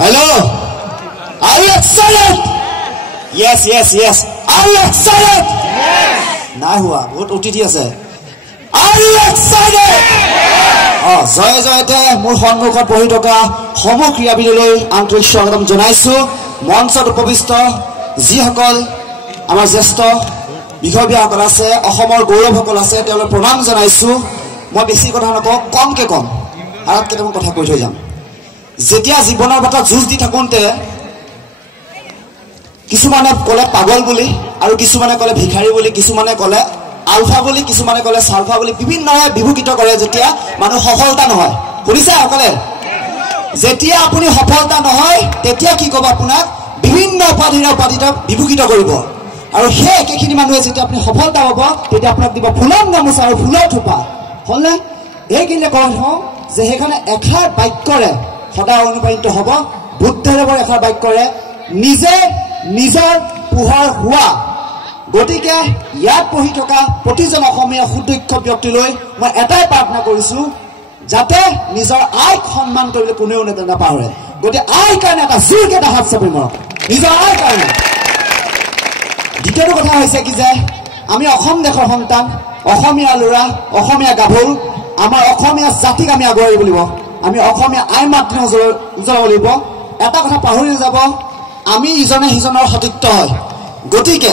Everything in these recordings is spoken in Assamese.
Hello, are you excited? Yes. Are you excited? Yes. Nahi hua, bahut OTT ase. Are you excited? Jayate মোৰ সন্মুখত বহি থকা সমূহ ক্ৰীড়াবিদলৈ আন্তৰিক স্বাগতম জনাইছো। মঞ্চত উপবিষ্ট যিসকল আমাৰ জ্যেষ্ঠ বিষয়ববীয়াসকল আছে, অসমৰ গৌৰৱসকল আছে, তেওঁলোক প্ৰণাম জনাইছো। মই বেছি কথা নকওঁ, কমকে কম আৰু কেইটামান কথা কৈ থৈ যাম। যেতিয়া জীৱনৰ বাটত যুঁজ দি থাকোঁতে কিছুমানে ক'লে পাগল বুলি, আৰু কিছুমানে ক'লে ভিখাৰী বুলি, কিছুমানে ক'লে আলফা বুলি, কিছুমানে ক'লে চালফা বুলি, বিভিন্নভাৱে বিভূষিত কৰে। যেতিয়া মানুহ সফলতা নহয়, শুনিছে সকলে? যেতিয়া আপুনি সফলতা নহয় তেতিয়া কি ক'ব? আপোনাক বিভিন্ন উপাধিৰে বিভূষিত কৰিব। আৰু সেই একেখিনি মানুহে যেতিয়া আপুনি সফলতা পাব তেতিয়া আপোনাক দিব ফুলৰ গামোচা আৰু ফুলৰ থোপা। হ'লনে? এইখিনিতে কৈ থওঁ যে সেইকাৰণে এষাৰ বাক্যৰে সদায় অনুপ্ৰাণিত হ'ব। বুদ্ধদেৱৰ এষাৰ বাক্যৰে নিজে নিজৰ পোহৰ হোৱা। গতিকে ইয়াত পঢ়ি থকা প্ৰতিজন অসমীয়া সুদক্ষ ব্যক্তিলৈ মই এটাই প্ৰাৰ্থনা কৰিছো, যাতে নিজৰ আইক সন্মান কৰিবলৈ কোনেও নাপাহৰে। গতিকে আইৰ কাৰণে এটা জোৰকে এটা হাত চাপি মাৰক, নিজৰ আইৰ কাৰণে। দ্বিতীয়টো কথা হৈছে কি যে আমি অসম দেশৰ সন্তান, অসমীয়া ল'ৰা, অসমীয়া গাভৰু, আমাৰ অসমীয়া জাতিক আমি আগুৱাই দিব লাগিব। আমি অসমীয়া আই মাতৃ উজ্বলাব লাগিব। এটা কথা পাহৰি নাযাব, আমি ইজনে সিজনৰ সতীৰ্থ হয়। গতিকে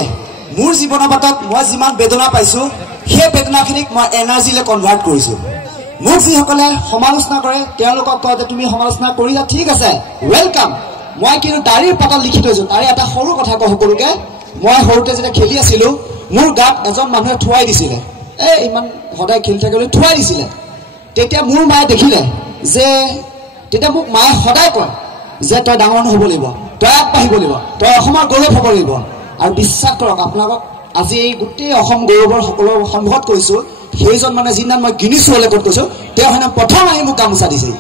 মোৰ জীৱনৰ বাটত মই যিমান বেদনা পাইছোঁ, সেই বেদনাখিনিক মই এনাৰ্জিলৈ কনভাৰ্ট কৰিছোঁ। মোক যিসকলে সমালোচনা কৰে তেওঁলোকক কওঁ যে তুমি সমালোচনা কৰিলা, ঠিক আছে, ৱেলকাম। মই কিন্তু দাড়িৰ পাতত লিখি থৈছোঁ। তাৰে এটা সৰু কথা কওঁ সকলোকে। মই সৰুতে যেতিয়া খেলি আছিলোঁ, মোৰ গাত এজন মানুহে থুৱাই দিছিলে। ইমান সদায় খেলি থাকিবলৈ থুৱাই দিছিলে। তেতিয়া মোৰ মায়ে দেখিলে যে, তেতিয়া মোক মায়ে সদায় কয় যে তই ডাঙৰ মানুহ হ'ব লাগিব, তই আগবাঢ়িব লাগিব, তই অসমৰ গৌৰৱ হ'ব লাগিব। আৰু বিশ্বাস কৰক, আপোনালোকক আজি এই গোটেই অসম গৌৰৱৰ সকলৰ সন্মুখত কৈছোঁ, সেইজন মানে যিদিনা মই গিনিছ ৱৰ্ল্ড ৰেকৰ্ড কৈছোঁ, তেওঁ সেইদিনা প্ৰথম আহি মোক গামোচা দিছে,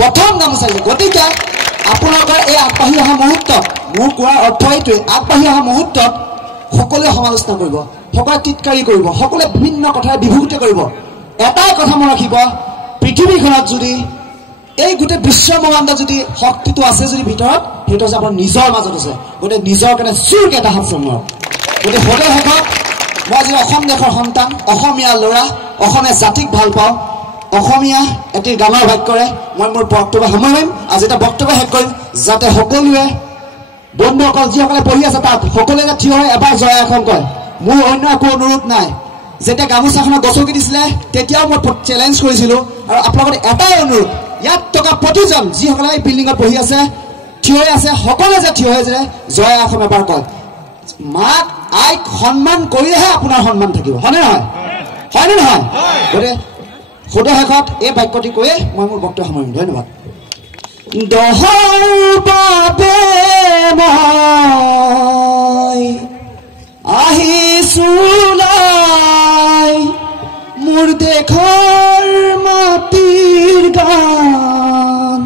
প্ৰথম গামোচা দিছে। গতিকে আপোনালোকৰ এই আগবাঢ়ি অহা মুহূৰ্তত, মোৰ কোৱাৰ অৰ্থ এইটোৱে, আগবাঢ়ি অহা মুহূৰ্তত সকলোৱে সমালোচনা কৰিব, সকলোৱে টিটকাৰী কৰিব, সকলোৱে বিভিন্ন কথাৰে বিভূষিত কৰিব। এটাই কথা মনত ৰাখিব, পৃথিৱীখনত যদি এই গোটেই বিশ্ব ব্ৰহ্মাণ্ডত যদি শক্তিটো আছে যদি ভিতৰত, সেইটো হৈছে আপোনাৰ নিজৰ মাজত আছে। গতিকে নিজৰ কাৰণে চুৰকে এটা হাত চামক। গতিকে সদায় শেষত মই যদি অসম দেশৰ সন্তান, অসমীয়া ল'ৰা, অসমীয়া জাতিক ভাল পাওঁ, অসমীয়া এটি গানৰ বাক্যৰে মই মোৰ বক্তব্য সামৰিম। আজি এটা বক্তব্য শেষ কৰিম, যাতে সকলোৱে বন্ধুসকল যিসকলে পঢ়ি আছে তাত সকলোৱে যাতে থিয় হৈ এবাৰ জয় এখন কয়। মোৰ অন্য একো অনুৰোধ নাই। যেতিয়া গামোচাখনক গছকি দিছিলে তেতিয়াও মই চেলেঞ্জ কৰিছিলোঁ। আৰু আপোনালোকৰ এটাই অনুৰোধ, ইয়াত থকা প্ৰতিজন যিসকলে এই বিল্ডিঙত পঢ়ি আছে, থিয় হৈ আছে, সকলোৱে যে থিয় হৈ যে জয় এখন এবাৰ কয়। মাক আইক সন্মান কৰিলেহে আপোনাৰ সন্মান থাকিব, হয়নে নহয়? হয়নে নহয়? গতিকে সদৌ শেষত এই বাক্যটি কৈয়ে মই মোৰ বক্তব্য সামৰিম। ধন্যবাদ। দহৰ বাবে মই আহিছোলাই মোৰ দেশৰ মাটিৰ গান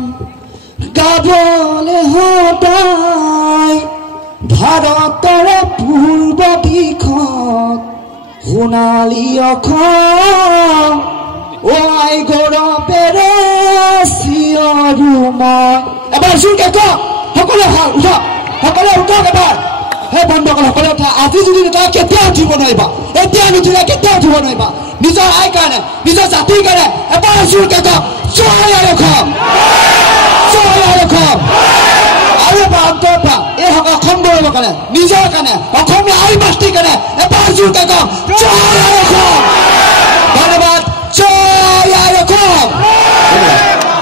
গাবলে সদায় ভাৰতৰে পূৰ্ব দিশত সোণালী অসম আই গৌৰৱেৰে চিঞৰো মই। এবাৰ জোৰকে কওক, সকলোৱে উঠক, সকলোৱে উঠক এবাৰ। সেই বন্ধুসকল সকলোৱে উঠা। আজি যদি তই কেতিয়াও উঠিব নোৱাৰিবা, এতিয়া নুঠিলে কেতিয়াও উঠিব নোৱাৰিবা। নিজৰ আইৰ কাৰণে, নিজৰ জাতিৰ কাৰণে এবাৰ জোৰকে কওক, জয় অসম, জয় অসম। আৰু এবাৰ অন্তৰৰ পৰা এই অসম গৌৰৱৰ কাৰণে, নিজৰ কাৰণে, অসমীয়া আই মাতৃৰ কাৰণে এবাৰ জোৰকে কওক, জয় অসম।